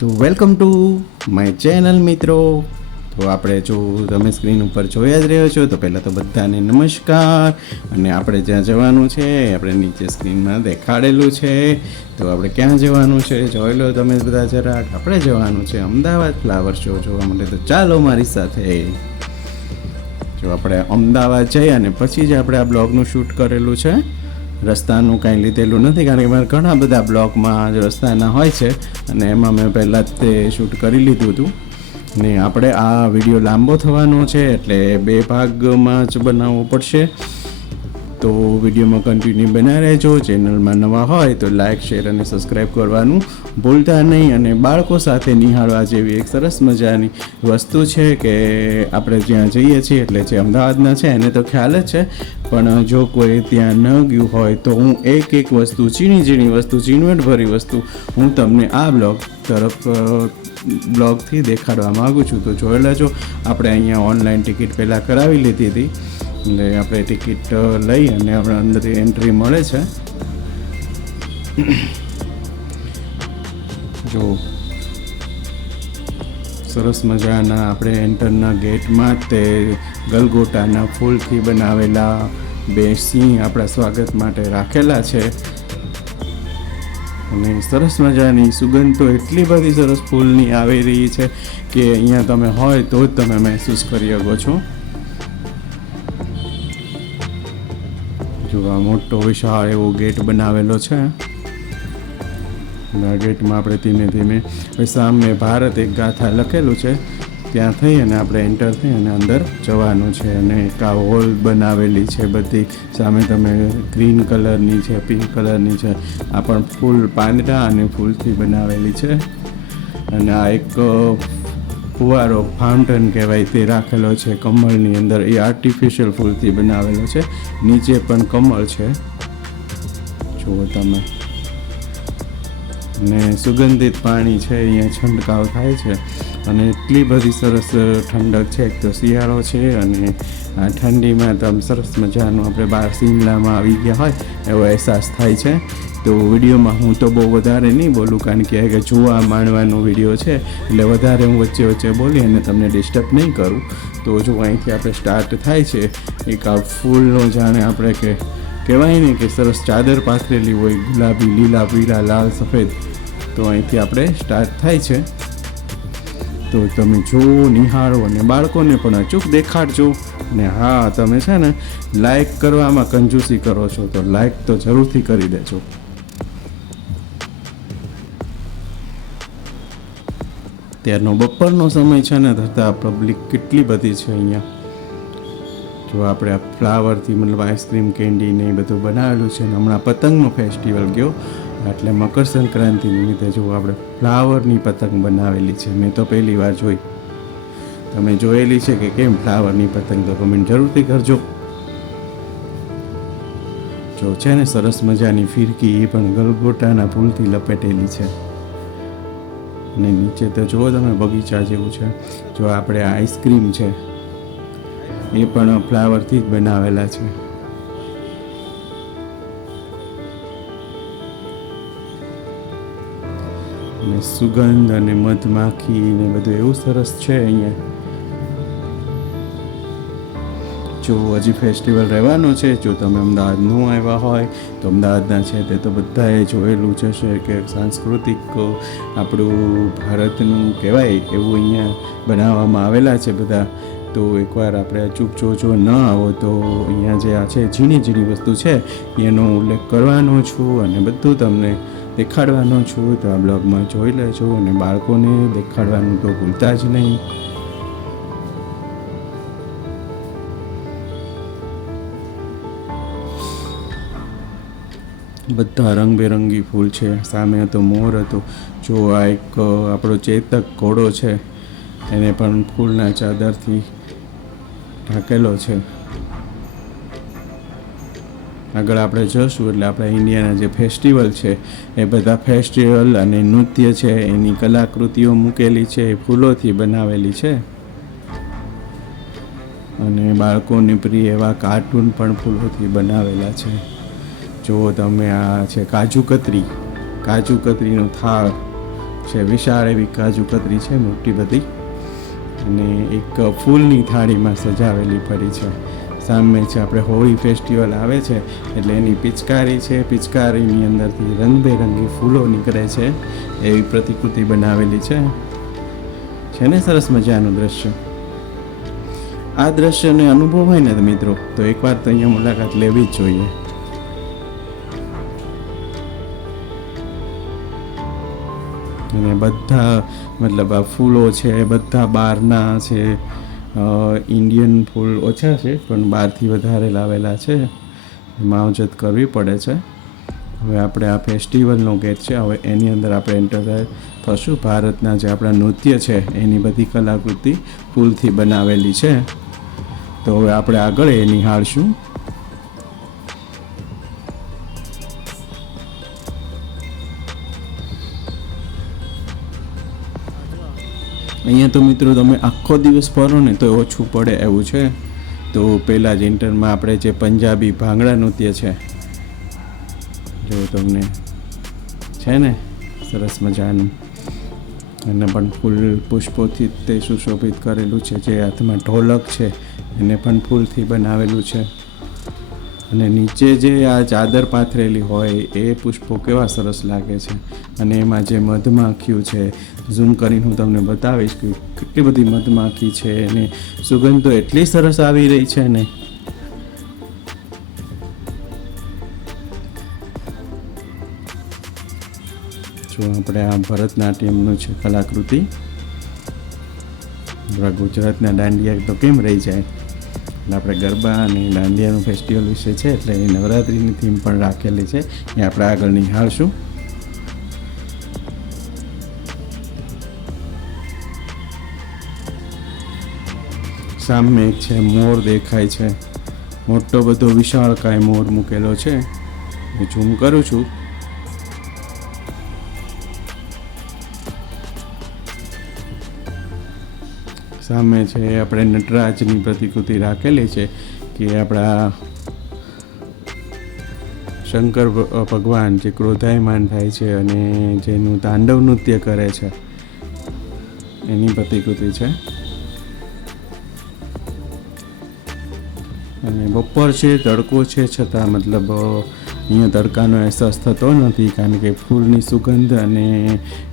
તો welcome to my channel મિત્રો. તો આપણે જો તમે સ્ક્રીન ઉપર જોયા જ રહ્યો છો તો પહેલાં તો બધાને નમસ્કાર. અને આપણે જ્યાં જવાનું છે આપણે નીચે સ્ક્રીનમાં દેખાડેલું છે. તો આપણે ક્યાં જવાનું છે જોઈ લો તમે બધા જરાક. આપણે જવાનું છે અમદાવાદ ફ્લાવર શો જોવા માટે. તો ચાલો મારી સાથે. જો આપણે અમદાવાદ જઈએ અને પછી જ આપણે આ બ્લોગનું શૂટ કરેલું છે. રસ્તાનું કાંઈ લીધેલું નથી કારણ કે મારે ઘણા બધા બ્લોગમાં રસ્તાના હોય છે અને એમાં મેં પહેલાં જ તે શૂટ કરી લીધું હતું. ને આપણે આ વિડીયો લાંબો થવાનો છે એટલે 2 ભાગમાં જ બનાવવો પડશે. તો વિડીયોમાં કન્ટિન્યુ બનાવી રહેજો. ચેનલમાં નવા હોય તો લાઇક શેર અને સબસ્ક્રાઈબ કરવાનું ભૂલતા નહીં. અને બાળકો સાથે નિહાળવા જેવી એક સરસ મજાની વસ્તુ છે કે આપણે જ્યાં જઈએ છીએ એટલે જે અમદાવાદના છે એને તો ખ્યાલ જ છે, પણ જો કોઈ ત્યાં ન ગયું હોય તો હું એક વસ્તુ ઝીણી વસ્તુ ઝીણવટભરી વસ્તુ હું તમને આ બ્લોગથી દેખાડવા માગું છું. તો જોઈ લેજો. આપણે અહીંયા ઓનલાઈન ટિકિટ પહેલાં કરાવી લીધી હતી એટલે આપણે ટિકિટ લઈ અને આપણે અંદર એન્ટ્રી મળે છે. જો સરસ મજાના આપણે એન્ટરના ગેટમાં તે ગલગોટાના ફૂલથી બનાવેલા 2 સિંહ આપણા સ્વાગત માટે રાખેલા છે. અને સરસ મજાની સુગંધ તો એટલી બધી સરસ ફૂલની આવી રહી છે કે અહીંયા તમે હોય તો જ તમે મહેસૂસ કરી શકો છો. જો આ મોટો વિશાળ એવો ગેટ બનાવેલો છે. આ ગેટમાં આપણે ધીમે ધીમે સામે ભારત એક ગાથા લખેલું છે ત્યાં થઈ અને આપણે એન્ટર થઈ અને અંદર જવાનું છે. અને એક આ હોલ બનાવેલી છે બધી. સામે તમે ગ્રીન કલરની છે, પિંક કલરની છે. આ પણ ફૂલ પાંદડા અને ફૂલથી બનાવેલી છે. અને આ એક ફુવારો ફાઉન્ટેન કહેવાય તે રાખેલો છે કમળની અંદર. એ આર્ટિફિશિયલ ફૂલથી બનાવેલો છે. નીચે પણ કમળ છે જુઓ તમે. ને સુગંધિત પાણી છે અહીંયા છંટકાવ થાય છે. અને એટલી બધી સરસ ઠંડક છે. એક તો શિયાળો છે અને આ ઠંડીમાં તો સરસ મજાનું આપણે બહાર શિમલામાં આવી ગયા હોય એવો અહેસાસ થાય છે. તો વિડીયોમાં હું તો બહુ વધારે નહીં બોલું કારણ કે જોવા માણવાનો વિડીયો છે એટલે વધારે હું વચ્ચે બોલી અને તમને ડિસ્ટર્બ નહીં કરું. તો જો અહીંથી આપણે સ્ટાર્ટ થાય છે એક આ ફૂલનો જાણે આપણે કહેવાય ને કે સરસ ચાદર પાથરેલી હોય ગુલાબી, લીલા, પીળા, લાલ, સફેદ. તો અહીંથી આપણે સ્ટાર્ટ થાય છે. તો તમે જુઓ, નિહાળો અને બાળકોને પણ અચૂક દેખાડજો. ને હા, તમે છે ને લાઈક કરવામાં કંજૂસી કરો છો તો લાઈક તો જરૂરથી કરી દેજો. ત્યારનો બપોરનો સમય છે ને થતાં પબ્લિક કેટલી બધી છે અહીંયા. જો આપણે આ ફ્લાવરથી મતલબ આઈસ્ક્રીમ કેન્ડી ને એ બધું બનાવેલું છે. ને હમણાં પતંગનો ફેસ્ટિવલ ગયો એટલે મકર સંક્રાંતિ નિમિત્તે જો આપણે ફ્લાવરની પતંગ બનાવેલી છે. મેં તો પહેલી વાર જોઈ. તમે જોયેલી છે કે કેમ ફ્લાવરની પતંગ તો કમેન્ટ જરૂરથી કરજો. જો છે ને સરસ મજાની ફિરકી એ પણ ગલગોટાના ફૂલથી લપેટેલી છે. અને નીચે તો જુઓ તમે બગીચા જેવું છે. જો આપણે આઈસ્ક્રીમ છે એ પણ ફ્લાવરથી જ બનાવેલા છે. અને સુગંધ અને મધમાખી ને બધું એવું સરસ છે અહીંયા. જો હજી ફેસ્ટિવલ રહેવાનો છે. જો તમે અમદાવાદ ન આવ્યા હોય તો અમદાવાદના છે તે તો બધાએ જોયેલું જ હશે કે સાંસ્કૃતિક આપણું ભારતનું કહેવાય એવું અહીંયા બનાવવામાં આવેલા છે બધા. તો એકવાર આપણે અચૂક જો ન આવો તો અહીંયા જે આ છે ઝીણી વસ્તુ છે એનો ઉલ્લેખ કરવાનો છું અને બધું તમને દેખાડવાનો છું. તો આ બ્લોગમાં જોઈ લેજો અને બાળકોને દેખાડવાનું તો ભૂલતા જ નહીં. બધા રંગબેરંગી ફૂલ છે. સામે હતો મોર હતો. જો આ એક આપણો ચેતક ઘોડો છે એને પણ ફૂલના ચાદરથી ઢાંકેલો છે. આગળ આપણે જઈશું એટલે આપણા ઇન્ડિયાના જે ફેસ્ટિવલ છે એ બધા ફેસ્ટિવલ અને નૃત્ય છે એની કલાકૃતિઓ મૂકેલી છે. એ ફૂલોથી બનાવેલી છે. અને બાળકોને પ્રિય એવા કાર્ટૂન પણ ફૂલોથી બનાવેલા છે. જો તમે આ છે કાજુ કતરીનો થાળ છે. વિશાળ એવી કાજુ કતરી છે, મોટી બધી, અને એક ફૂલની થાળીમાં સજાવેલી પડી છે. સામે છે આપણે હોળી ફેસ્ટિવલ આવે છે એટલે એની પિચકારી છે. પિચકારીની અંદરથી રંગબેરંગી ફૂલો નીકળે છે એવી પ્રતિકૃતિ બનાવેલી છે ને સરસ મજાનું દ્રશ્ય. આ દ્રશ્યને અનુભવ હોય ને મિત્રો તો એકવાર તો અહીંયા મુલાકાત લેવી જ જોઈએ. અને બધા મતલબ આ ફૂલો છે બધા બહારના છે. ઇન્ડિયન ફૂલ ઓછા છે પણ બહારથી વધારે લાવેલા છે. માવજત કરવી પડે છે. હવે આપણે આ ફેસ્ટિવલનો ગેટ છે, હવે એની અંદર આપણે એન્ટર થશું. ભારતના જે આપણા નૃત્ય છે એની બધી કલાકૃતિ ફૂલથી બનાવેલી છે. તો હવે આપણે આગળ એ નિહાળશું. અહીંયા તો મિત્રો તમે આખો દિવસ ફરો ને તો ઓછું પડે એવું છે. તો પહેલાં જ ઇન્ટરમાં આપણે જે પંજાબી ભાંગડા નૃત્ય છે જો તમને છે ને સરસ મજાનું, એને પણ ફૂલ પુષ્પોથી તે સુશોભિત કરેલું છે. જે હાથમાં ઢોલક છે એને પણ ફૂલથી બનાવેલું છે. અને નીચે જે આ ચાદર પાથરેલી હોય એ પુષ્પો કેવા સરસ લાગે છે. અને એમાં જે મધમાખીઓ છે, ઝૂમ કરીને હું તમને બતાવીશ કે કેટલી બધી મધમાખી છે અને સુગંધ તો એટલી સરસ આવી રહી છે ને. જો આપણે આ ભરતનાટ્યમનું છે કલાકૃતિ. આપણા ગુજરાતના દાંડિયા તો કેમ રહી જાય. આપણે ગરબા અને દાંડિયાનું ફેસ્ટિવલ વિશે છે એટલે એ નવરાત્રિની થીમ પણ રાખેલી છે. એ આપણે આગળ નિહાળશું. સામે એક છે મોર દેખાય છે, મોટો બધો વિશાળકાય મોર મૂકેલો છે. હું ઝૂમ કરું છું. સામે છે આપણે નટરાજની પ્રતિકૃતિ રાખેલી છે કે આપણા શંકર ભગવાન જે ક્રોધાયમાન થાય છે અને જેનું તાંડવ નૃત્ય કરે છે એની પ્રતિકૃતિ છે. અને બપોર છે, તડકો છે, છતાં મતલબ અહીંયા તડકાનો અહેસાસ થતો નથી કારણ કે ફૂલની સુગંધ અને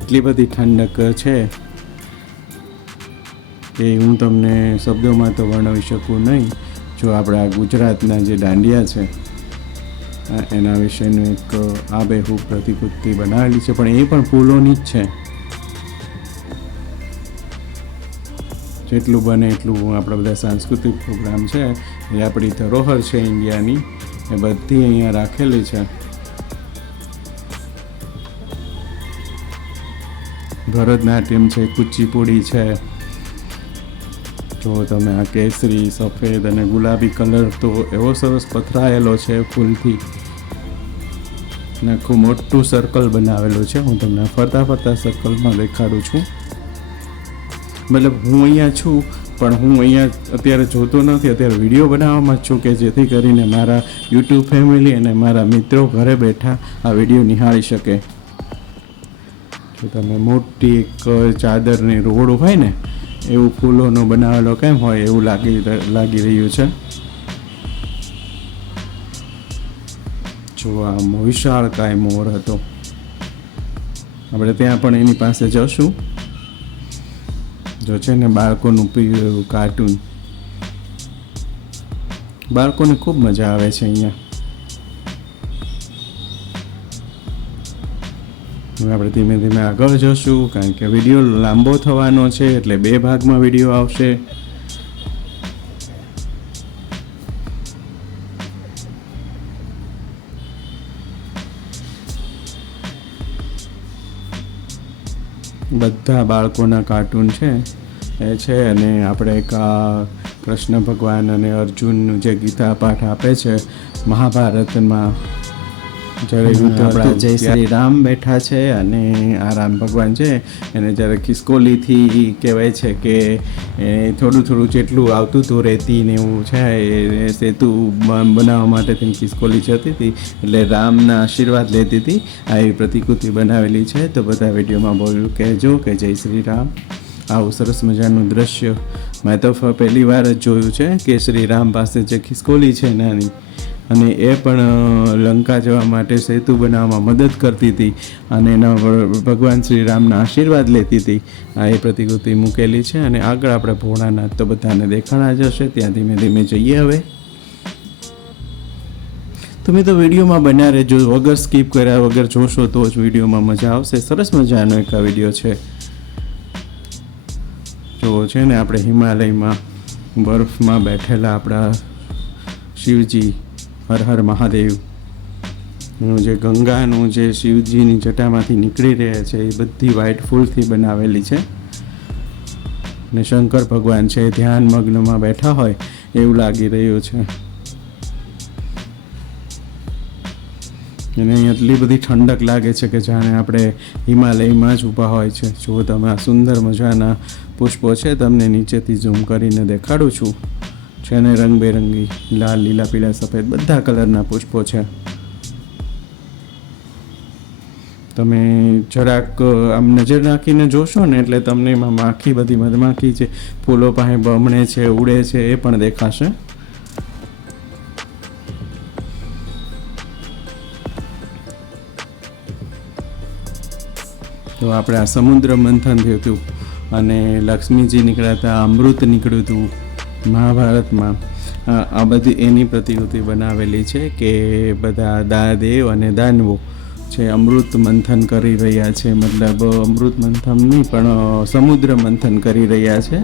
એટલી બધી ઠંડક છે કે હું તમને શબ્દોમાં તો વર્ણવી શકું નહીં. જો આપણા ગુજરાતના જે દાંડિયા છે એના વિશેનું એક આબેહૂબ પ્રતિકૃતિ બનાવેલી છે, પણ એ પણ ફૂલોની જ છે. જેટલું બને એટલું આપણા બધા સાંસ્કૃતિક પ્રોગ્રામ છે એ આપણી ધરોહર છે ઇન્ડિયાની, એ બધી અહીંયા રાખેલી છે. ભરતનાટ્યમ છે, કુચીપુડી છે. જો તમે આ કેસરી, સફેદ અને ગુલાબી કલર તો એવો સરસ પથરાયેલો છે ફૂલથી. અને આખું મોટું સર્કલ બનાવેલું છે. હું તમને ફરતા ફરતા સર્કલમાં દેખાડું છું. મતલબ હું અહીંયા છું પણ હું અહીંયા અત્યારે જોતો નથી, અત્યારે વિડીયો બનાવવામાં જ છું કે જેથી કરીને મારા યુટ્યુબ ફેમિલી અને મારા મિત્રો ઘરે બેઠા આ વિડીયો નિહાળી શકે. જો તમે મોટી એક ચાદરની રોડ હોય ને એવું ફૂલોનો બનાવેલો કેમ હોય એવું લાગી રહ્યું છે. જો આ વિશાળકાય મોર હતો. આપણે ત્યાં પણ એની પાસે જશું. જો છે ને બાળકોનું પ્રિય કાર્ટૂન, બાળકોને ખૂબ મજા આવે છે અહીંયા. હવે આપણે ધીમે ધીમે આગળ જશું કારણ કે વિડીયો લાંબો થવાનો છે એટલે 2 ભાગમાં વિડીયો આવશે. બધા બાળકોના કાર્ટૂન છે એ છે. અને આપણે એક કૃષ્ણ ભગવાન અને અર્જુનનું જે ગીતા પાઠ આપે છે મહાભારતમાં, જ્યારે આપણા જય શ્રી રામ બેઠા છે અને આ રામ ભગવાન છે એને જ્યારે ખિસકોલીથી કહેવાય છે કે થોડું થોડું જેટલું આવતું હતું રેતી ને એવું છે એ સેતુ બનાવવા માટે તેની ખિસકોલી જતી હતી એટલે રામના આશીર્વાદ લેતી હતી. આ એવી પ્રતિકૃતિ બનાવેલી છે. તો બધા વિડીયોમાં બોલ્યું કહેજો કે જય શ્રી રામ. આવું સરસ મજાનું દ્રશ્ય મેં તો પહેલી વાર જ જોયું છે કે શ્રી રામ પાસે જે ખિસકોલી છે નાની અને એ પણ લંકા જવા માટે સેતુ બનાવવામાં મદદ કરતી હતી અને એના ભગવાન શ્રી રામના આશીર્વાદ લેતી હતી. આ એ પ્રતિકૃતિ મૂકેલી છે અને આગળ આપણે ભોળાનાથ તો બધાને દેખાણા જ હશે. ત્યાં ધીમે ધીમે જઈએ હવે. તમે તો વિડીયોમાં બન્યા રહેજો, વગર સ્કીપ કર્યા વગર જોશો તો જ વિડીયોમાં મજા આવશે. સરસ મજાનો એક આ વિડીયો છે. જો છે ને આપણે હિમાલયમાં બરફમાં બેઠેલા આપણા શિવજી હર હર મહાદેવ જે ગંગાનું જે શિવજીની જટામાંથી નીકળી રહ્યા છે એ બધી વ્હાઇટ ફૂલથી બનાવેલી છે ને શંકર ભગવાન છે ધ્યાન મગ્નમાં બેઠા હોય એવું લાગી રહ્યું છે. અને અહીં એટલી બધી ઠંડક લાગે છે કે જાણે આપણે હિમાલયમાં જ ઊભા હોય છે. જો તમે આ સુંદર મજાના પુષ્પો છે તમને નીચેથી ઝૂમ કરીને દેખાડું છું. છે ને રંગબેરંગી લાલ, લીલા, પીળા, સફેદ બધા કલરના પુષ્પો છે. તમે જરાક આમ નજર નાખીને જોશો ને એટલે તમને એમાં માખી, બધી મધમાખી છે ફૂલો પાસે બમણે છે, ઉડે છે એ પણ દેખાશે. તો આપણે આ સમુદ્ર મંથન થયું હતું અને લક્ષ્મીજી નીકળ્યા હતા, અમૃત નીકળ્યું હતું મહાભારતમાં. આ બધી એની પ્રતિકૃતિ બનાવેલી છે કે બધા દેવ અને દાનવો છે અમૃત મંથન કરી રહ્યા છે. મતલબ અમૃત મંથન નહીં પણ સમુદ્ર મંથન કરી રહ્યા છે.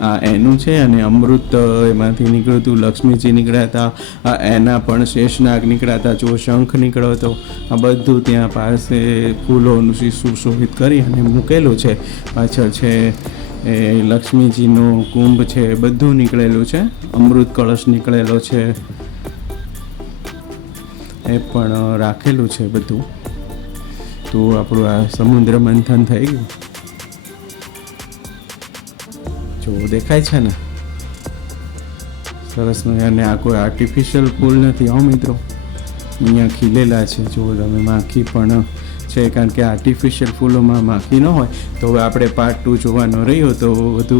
આ એનું છે અને અમૃત એમાંથી નીકળ્યું હતું. લક્ષ્મીજી નીકળ્યા હતા, એના પણ શેષનાગ નીકળ્યા હતા, જો શંખ નીકળ્યો હતો. આ બધું ત્યાં પાસે ફૂલોનું સુશોભિત કરી અને મૂકેલું છે. પાછળ છે એ લક્ષ્મીજીનો કુંભ છે, બધું નીકળેલું છે. અમૃત કળશ નીકળેલો છે એ પણ રાખેલું છે બધું. તો આપણું આ સમુદ્ર મંથન થઈ ગયું. જો દેખાય છે ને સરસ મજાને. આ કોઈ આર્ટિફિશિયલ ફૂલ નથી હો મિત્રો, અહીંયા ખીલેલા છે. જો તમે માખી પણ છે કારણ કે આર્ટિફિશિયલ ફૂલોમાં માખી ન હોય. તો હવે આપણે પાર્ટ 2 જોવાનો રહ્યો તો વધુ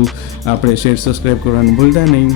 આપણે શેર સબસ્ક્રાઈબ કરવાનું ભૂલતા નહીં.